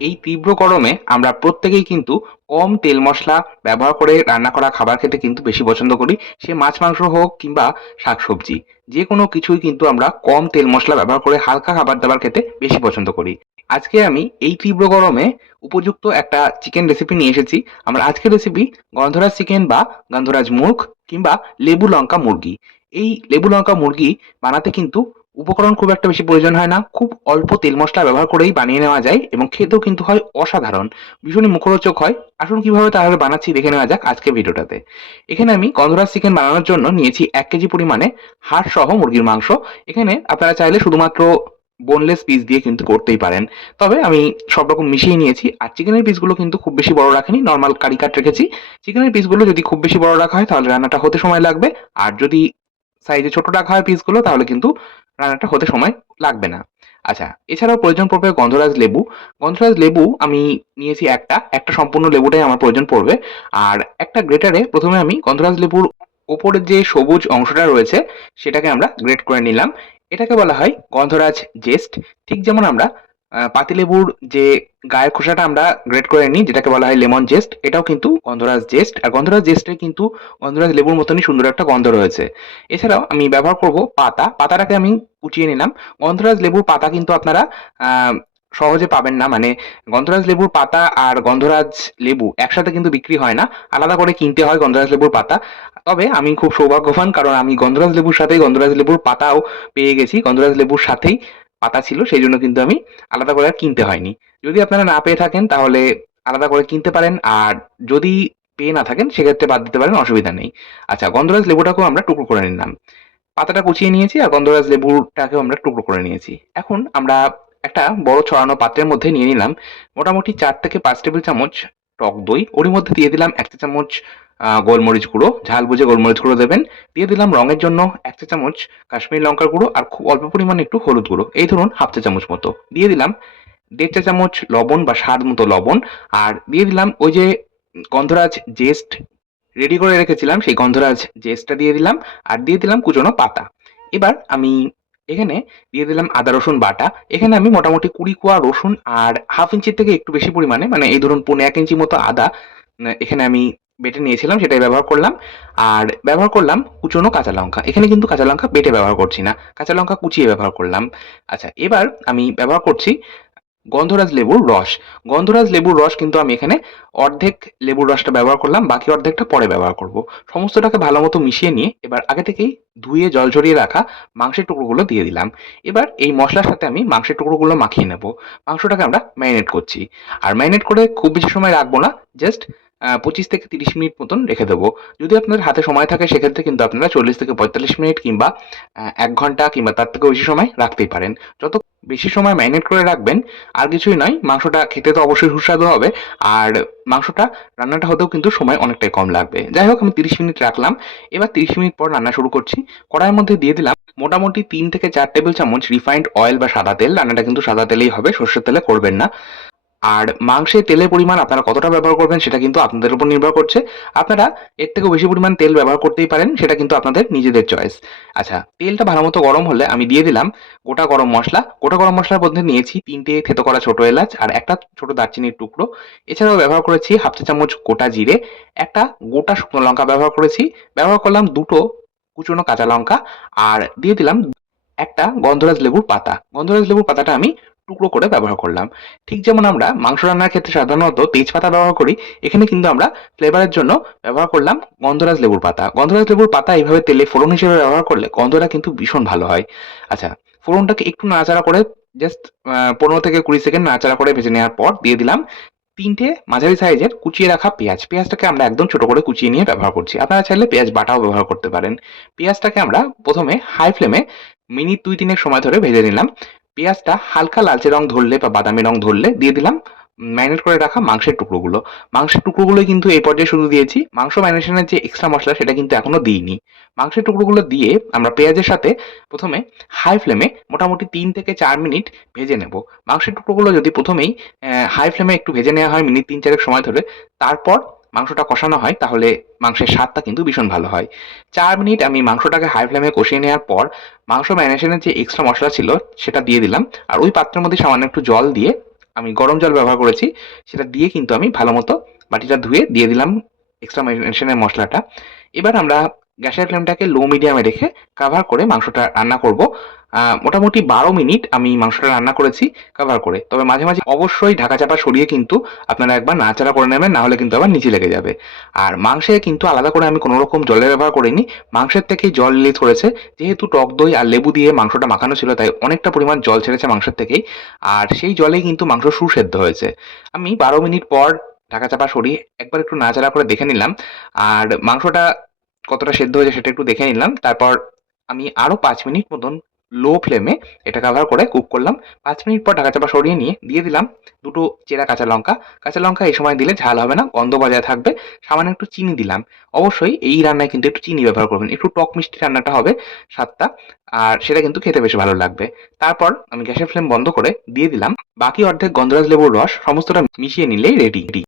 এই তীব্র গরমে আমরা প্রত্যেকেই কিন্তু কম তেল মশলা ব্যবহার করে রান্না করা খাবার খেতে কিন্তু বেশি পছন্দ করি। সে মাছ মাংস হোক কিংবা শাকসবজি। যেকোনো কিছুই কিন্তু আমরা কম তেল মশলা ব্যবহার করে হালকা খাবার-দাবার খেতে বেশি পছন্দ করি। আজকে আমি এই তীব্র গরমে উপযুক্ত একটা চিকেন রেসিপি নিয়ে এসেছি। আমার আজকের রেসিপি গন্ধরাজ চিকেন বা গন্ধরাজ মুর্গ কিংবা লেবু লঙ্কা মুরগি। এই লেবু লঙ্কা মুরগি বানাতে কিন্তু উপকরণ খুব একটা বেশি প্রয়োজন হয় না। খুব অল্প তেল মসলা ব্যবহার করেই বানিয়ে নেওয়া যায় এবং খেতেও কিন্তু হয় অসাধারণ। ভীষণই মুখরোচক হয়। আসুন কিভাবে তাহলে বানাচ্ছি দেখে নেওয়া যাক আজকের ভিডিওটাতে। এখানে আমি গন্ধরাজ চিকেন বানানোর জন্য নিয়েছি ১ কেজি পরিমাণে হাড় সহ মুরগির মাংস। এখানে আপনারা চাইলে শুধুমাত্র বোনলেস পিস দিয়ে কিন্তু করতেই পারেন। তবে আমি সব রকম মিশিয়ে নিয়েছি। আর চিকেনের পিসগুলো কিন্তু খুব বেশি বড় রাখিনি, নরমাল কারি কাট রেখেছি। চিকেনের পিসগুলো যদি খুব বেশি বড় রাখা হয় তাহলে রান্নাটা হতে সময় লাগবে। আর যদি সাইজে ছোট রাখা হয় পিসগুলো তাহলে কিন্তু রান্নাটা হতে সময় লাগবে না। আচ্ছা, এছাড়াও প্রয়োজন পড়বে গন্ধরাজ লেবু। গন্ধরাজ লেবু আমি নিয়েছি একটা সম্পূর্ণ লেবুটাই আমার প্রয়োজন পড়বে। আর একটা গ্রেটারে ১ম এ আমি গন্ধরাজ লেবুর ওপরের যে সবুজ অংশটা রয়েছে সেটাকে আমরা গ্রেট করে নিলাম। এটাকে বলা হয় গন্ধরাজ জেস্ট। ঠিক যেমন আমরা পাতিলেবুর যে গায়ের খোসাটা আমরা গ্রেট করে নিই যেটাকে বলা হয় লেমন জেস্ট, এটাও কিন্তু গন্ধরাজ জেস্ট। আর গন্ধরাজ জেস্টের কিন্তু গন্ধরাজ লেবুর মতনই সুন্দর একটা গন্ধ রয়েছে। এছাড়াও আমি ব্যবহার করব পাতা। পাতাটাকে আমি কুচিয়ে নিলাম। গন্ধরাজ লেবুর পাতা কিন্তু আপনারা আ সহজে পাবেন না। মানে গন্ধরাজ লেবুর পাতা আর গন্ধরাজ লেবু একসাথে কিন্তু বিক্রি হয় না। আলাদা করে কিনতে হয় গন্ধরাজ লেবুর পাতা। তবে আমি খুব সৌভাগ্যবান কারণ আমি গন্ধরাজ লেবুর সাথেই গন্ধরাজ লেবুর পাতাও পেয়ে গেছি। গন্ধরাজ লেবুর সাথেই পাতা ছিল সেইজন্য কিন্তু আমি আলাদা করে আর কিনতে হয়নি। যদি আপনারা না পেয়ে থাকেন তাহলে আলাদা করে কিনতে পারেন। আর যদি পেয়ে না থাকেন সেক্ষেত্রে বাদ দিতে পারেন, অসুবিধা নেই। আচ্ছা, গন্ধরাজ লেবুটাকেও আমরা টুকরো করে নিলাম। পাতাটা কুচিয়ে নিয়েছি আর গন্ধরাজ লেবুটাকেও আমরা টুকরো করে নিয়েছি। এখন আমরা একটা বড় ছড়ানো পাত্রের মধ্যে নিয়ে নিলাম মোটামুটি ৪ থেকে ৫ টেবিল চামচ টক দই। ওরই মধ্যে দিয়ে দিলাম ১ চা চামচ গোলমরিচ গুঁড়ো, ঝাল বুঝে গোলমরিচ গুঁড়ো দেবেন। দিয়ে দিলাম রঙের জন্য ১ চা চামচ কাশ্মীরি লঙ্কার গুঁড়ো আর খুব অল্প পরিমাণে একটু হলুদ গুঁড়ো। এই ধরুন ১/২ চা চামচ মতো। দিয়ে দিলাম ১.৫ চা চামচ লবণ বা স্বাদ মতো লবণ। আর দিয়ে দিলাম ওই যে গন্ধরাজ জেস্ট রেডি করে রেখেছিলাম সেই গন্ধরাজ জেস্টটা দিয়ে দিলাম। আর দিয়ে দিলাম কুচনো পাতা। এবার আমি এখানে দিয়ে দিলাম আদা রসুন বাটা। এখানে আমি মোটামুটি ২০ কোয়া রসুন আর ১/২ ইঞ্চির থেকে একটু বেশি পরিমাণে মানে এই ধরুন ১.৫ ইঞ্চি মতো আদা এখানে আমি বেটে নিয়েছিলাম সেটাই ব্যবহার করলাম। আর ব্যবহার করলাম কুচনো কাঁচা লঙ্কা। এখানে কিন্তু কাঁচা লঙ্কা বেটে ব্যবহার করছি না। কাঁচা লঙ্কা কুচিয়ে ব্যবহার করলাম। আচ্ছা, এবার আমি ব্যবহার করছি গন্ধরাজ লেবুর রস। গন্ধরাজ লেবুর রস কিন্তু আমি এখানে অর্ধেক লেবুর রসটা ব্যবহার করলাম, বাকি অর্ধেকটা পরে ব্যবহার করব। সমস্তটাকে ভালোমতো মিশিয়ে নিয়ে এবার আগে থেকেই ধুয়ে জল ঝরিয়ে রাখা মাংসের টুকরোগুলো দিয়ে দিলাম। এবার এই মসলার সাথে আমি মাংসের টুকরোগুলো মাখিয়ে নেব। মাংসটাকে আমরা ম্যারিনেট করছি। আর ম্যারিনেট করে খুব বেশি সময় রাখবো না। জাস্ট ২৫ থেকে ৩০ মিনিট মতন রেখে দেবো। যদি আপনাদের হাতে সময় থাকে সেক্ষেত্রে কিন্তু আপনারা ৪০ থেকে ৪৫ মিনিট কিংবা ১ ঘন্টা কিংবা তার থেকেও বেশি সময় রাখতেই পারেন। যত বেশি সময় ম্যারিনেট করে রাখবেন আর কিছুই নয়, মাংসটা খেতে তো অবশ্যই সুস্বাদু হবে। আর মাংসটা রান্নাটা হতেও কিন্তু সময় অনেকটাই কম লাগবে। যাই হোক আমি ৩০ মিনিট রাখলাম। এবার ৩০ মিনিট পর রান্না শুরু করছি। কড়াইয়ের মধ্যে দিয়ে দিলাম মোটামুটি ৩ থেকে ৪ টেবিল চামচ রিফাইন্ড অয়েল বা সাদা তেল। রান্নাটা কিন্তু সাদা তেলেই হবে, সর্ষের তেলে করবেন না। আর মাংসে তেলের পরিমাণ আপনারা কতটা ব্যবহার করবেন সেটা কিন্তু আপনাদের উপর নির্ভর করছে। আপনারা এর থেকেও বেশি পরিমাণ তেল ব্যবহার করতেই পারেন, সেটা কিন্তু আপনাদের নিজেদের চয়েস। আচ্ছা, তেলটা ভালোমতো গরম হলে আমি দিয়ে দিলাম গোটা গরম মসলা। গোটা গরম মসলার মধ্যে নিয়েছি ৩ টে থেতো করা ছোট এলাচ আর একটা ছোট দারচিনির টুকরো। এছাড়াও ব্যবহার করেছি ১/২ চা চামচ গোটা জিরে, একটা গোটা শুকনো লঙ্কা ব্যবহার করেছি। ব্যবহার করলাম ২ টো কুচনো কাঁচা লঙ্কা আর দিয়ে দিলাম একটা গন্ধরাজ লেবুর পাতা। গন্ধরাজ লেবুর পাতাটা আমি টুকরো করে ব্যবহার করলাম। ঠিক যেমন আমরা মাংস রান্নার ক্ষেত্রে সাধারণত তেজপাতা ব্যবহার করি, এখানে কিন্তু আমরা ফ্লেভারের জন্য ব্যবহার করলাম গন্ধরাজ লেবুর পাতা। গন্ধরাজ লেবুর পাতা এইভাবে তেলে ফোড়ন হিসেবে ব্যবহার করলে গন্ধটা কিন্তু ভীষণ ভালো হয়। আচ্ছা, ফোড়নটাকে একটু নাড়াচাড়া করে জাস্ট ১৫ থেকে ২০ সেকেন্ড নাড়াচাড়া করে ভেজে নেওয়ার পর দিয়ে দিলাম ৩ টে মাঝারি সাইজের কুচিয়ে রাখা পেঁয়াজ। পেঁয়াজটাকে আমরা একদম ছোট করে কুচিয়ে নিয়ে ব্যবহার করছি। আপনারা চাইলে পেঁয়াজ বাটাও ব্যবহার করতে পারেন। পেঁয়াজটাকে আমরা ১ম এ হাই ফ্লেমে মিনিট ২-৩ এর সময় ধরে ভেজে নিলাম। পেঁয়াজটা হালকা লালচে রং ধরলে বা বাদামি রং ধরলে দিয়ে দিলাম ম্যারিনেট করে রাখা মাংসের টুকরোগুলো। মাংসের টুকরোগুলোই কিন্তু এই পর্যায়ে শুধু দিয়েছি। মাংস ম্যারিনেশনের যে এক্সট্রা মসলা সেটা কিন্তু এখনো দিইনি। মাংসের টুকরোগুলো দিয়ে আমরা পেঁয়াজের সাথে ১ম এ হাই ফ্লেমে মোটামুটি ৩ থেকে ৪ মিনিট ভেজে নেব। মাংসের টুকরোগুলো যদি ১ম এই হাই ফ্লেমে একটু ভেজে নেওয়া হয় মিনিট ৩-৪ এর সময় ধরে, তারপর মাংসটা কষানো হয় তাহলে মাংসের স্বাদটা কিন্তু ভীষণ ভালো হয়। ৪ মিনিট আমি মাংসটাকে হাই ফ্লেমে কষিয়ে নেওয়ার পর মাংস ম্যারিনেশনের যে এক্সট্রা মসলা ছিল সেটা দিয়ে দিলাম। আর ওই পাত্রের মধ্যে সামান্য একটু জল দিয়ে আমি গরম জল ব্যবহার করেছি, সেটা দিয়ে কিন্তু আমি ভালো মতো বাটিটা ধুয়ে দিয়ে দিলাম এক্সট্রা ম্যারিনেশনের মশলাটা। এবার আমরা গ্যাসের ফ্লেমটাকে লো মিডিয়ামে রেখে কাভার করে মাংসটা রান্না করব। মোটামুটি ১২ মিনিট আমি মাংসটা রান্না করেছি কাভার করে। তবে মাঝে, মাঝে অবশ্যই ঢাকা চাপা সরিয়ে কিন্তু আপনারা একবার নাড়াচাড়া করে নেবেন, না হলে কিন্তু আবার নিচে লেগে যাবে। আর মাংসে কিন্তু আলাদা করে আমি কোনো রকম জলের ব্যবহার করিনি। মাংসের থেকেই জল রিলিজ করেছে। যেহেতু টক দই আর লেবু দিয়ে মাংসটা মাখানো ছিল, তাই অনেকটা পরিমাণ জল ছেড়েছে মাংসের থেকেই। আর সেই জলেই কিন্তু মাংস সুসেদ্ধ হয়েছে। আমি ১২ মিনিট পর ঢাকা চাপা সরিয়ে একবার একটু নাড়াচাড়া করে দেখে নিলাম। আর মাংসটা কতটা সেদ্ধ হয়েছে সেটা একটু দেখে নিলাম। তারপর আমি আরো ৫ মিনিট মতন লো ফ্লেমে এটা কভার করে কুক করলাম। ৫ মিনিট পর ঢাকা চাপা সরিয়ে নিয়ে দিয়ে দিলাম ২ টো চেরা কাঁচা লঙ্কা। কাঁচা লঙ্কা এই সময় দিলে ঝাল হবে না, গন্ধ বজায় থাকবে। সামান্য একটু চিনি দিলাম। অবশ্যই এই রান্নায় কিন্তু একটু চিনি ব্যবহার করবেন। একটু টক মিষ্টি রান্নাটা হবে স্বাদটা। আর সেটা কিন্তু খেতে বেশ ভালো লাগবে। তারপর আমি গ্যাসের ফ্লেম বন্ধ করে দিয়ে দিলাম বাকি অর্ধেক গন্ধরাজ লেবুর রস। সমস্তটা মিশিয়ে নিলেই রেডি।